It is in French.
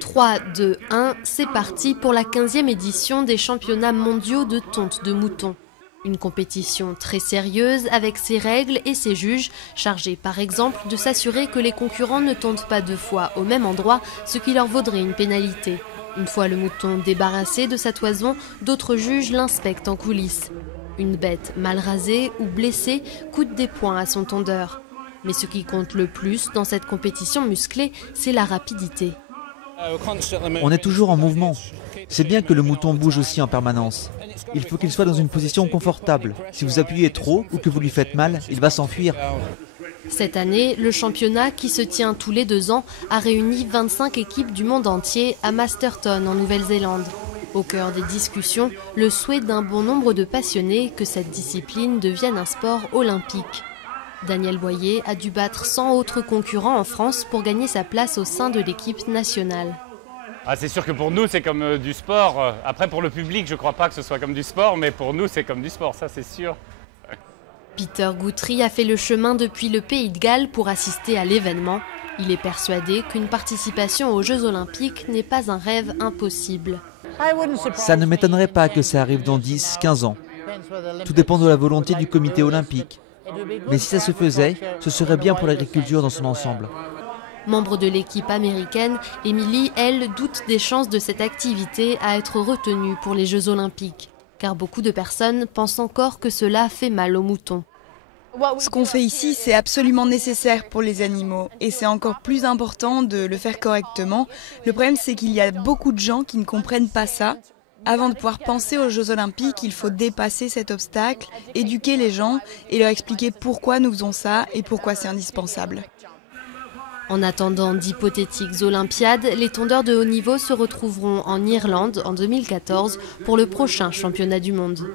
3, 2, 1, c'est parti pour la 15e édition des championnats mondiaux de tonte de mouton. Une compétition très sérieuse avec ses règles et ses juges, chargés par exemple de s'assurer que les concurrents ne tontent pas 2 fois au même endroit, ce qui leur vaudrait une pénalité. Une fois le mouton débarrassé de sa toison, d'autres juges l'inspectent en coulisses. Une bête mal rasée ou blessée coûte des points à son tondeur. Mais ce qui compte le plus dans cette compétition musclée, c'est la rapidité. On est toujours en mouvement. C'est bien que le mouton bouge aussi en permanence. Il faut qu'il soit dans une position confortable. Si vous appuyez trop ou que vous lui faites mal, il va s'enfuir. Cette année, le championnat, qui se tient tous les 2 ans, a réuni 25 équipes du monde entier à Masterton en Nouvelle-Zélande. Au cœur des discussions, le souhait d'un bon nombre de passionnés que cette discipline devienne un sport olympique. Daniel Boyer a dû battre 100 autres concurrents en France pour gagner sa place au sein de l'équipe nationale. Ah, c'est sûr que pour nous, c'est comme du sport. Après, pour le public, je ne crois pas que ce soit comme du sport, mais pour nous, c'est comme du sport, ça c'est sûr. Peter Guthrie a fait le chemin depuis le Pays de Galles pour assister à l'événement. Il est persuadé qu'une participation aux Jeux Olympiques n'est pas un rêve impossible. Ça ne m'étonnerait pas que ça arrive dans 10-15 ans. Tout dépend de la volonté du comité olympique. Mais si ça se faisait, ce serait bien pour l'agriculture dans son ensemble. Membre de l'équipe américaine, Emily, elle, doute des chances de cette activité à être retenue pour les Jeux Olympiques. Car beaucoup de personnes pensent encore que cela fait mal aux moutons. Ce qu'on fait ici, c'est absolument nécessaire pour les animaux et c'est encore plus important de le faire correctement. Le problème, c'est qu'il y a beaucoup de gens qui ne comprennent pas ça. Avant de pouvoir penser aux Jeux Olympiques, il faut dépasser cet obstacle, éduquer les gens et leur expliquer pourquoi nous faisons ça et pourquoi c'est indispensable. En attendant d'hypothétiques Olympiades, les tondeurs de haut niveau se retrouveront en Irlande en 2014 pour le prochain championnat du monde.